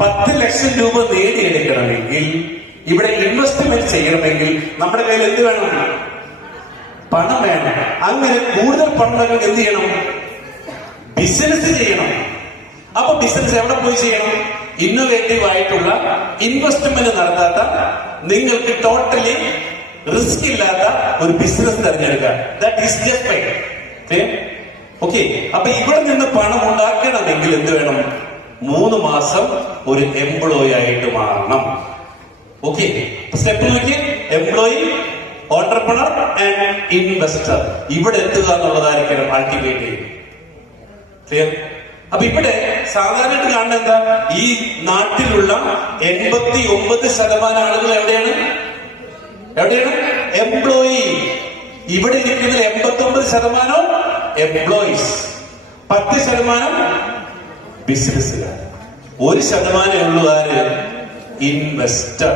10 ലക്ഷം രൂപ നേടിയെടുക്കണമെങ്കിൽ, ഇവിടെ ഇൻവെസ്റ്റ്മെന്റ് ചെയ്യണമെങ്കിൽ നമ്മുടെ കയ്യിൽ എന്ത് വേണം? പണം വേണം. അങ്ങനെ കൂടുതൽ പണം വേണം എന്ത് ചെയ്യണം? ബിസിനസ് ചെയ്യണം. അപ്പൊ ബിസിനസ് എവിടെ പോയി ചെയ്യണം? ഇന്നോവേറ്റീവ് ആയിട്ടുള്ള ഇൻവെസ്റ്റ്മെന്റ് നടത്താത്ത, നിങ്ങൾക്ക് ടോട്ടലി റിസ്ക് ഇല്ലാത്ത ഒരു ബിസിനസ് തിരഞ്ഞെടുക്കുക. That is just right. Okay. അപ്പൊ ഇവിടെ നിന്ന് പണം ഉണ്ടാക്കണമെങ്കിൽ എന്ത് വേണം? 3 മാസം ഒരു എംപ്ലോയി ആയിട്ട് മാറണം. ഓക്കെ. സ്റ്റെപ്പ് നോക്കി: എംപ്ലോയി, ഓണ്ടർപ്രണർ ആൻഡ് ഇൻവെസ്റ്റർ. ഇവിടെ എത്തുക എന്നുള്ളതായിരിക്കണം അൾട്ടിമേറ്റ്. ക്ലിയർ? അപ്പൊ ഇവിടെ സാധാരണ കാണുന്ന എന്താ? ഈ നാട്ടിലുള്ള 89% ആളുകൾ എവിടെയാണ്? എംപ്ലോയി. ഇവിടെ ഇരിക്കുന്ന 89% എംപ്ലോയീസ്, 10% ബിസിനസ്സുകാർ, 1% ഉള്ളൂ ആര്? ഇൻവെസ്റ്റർ.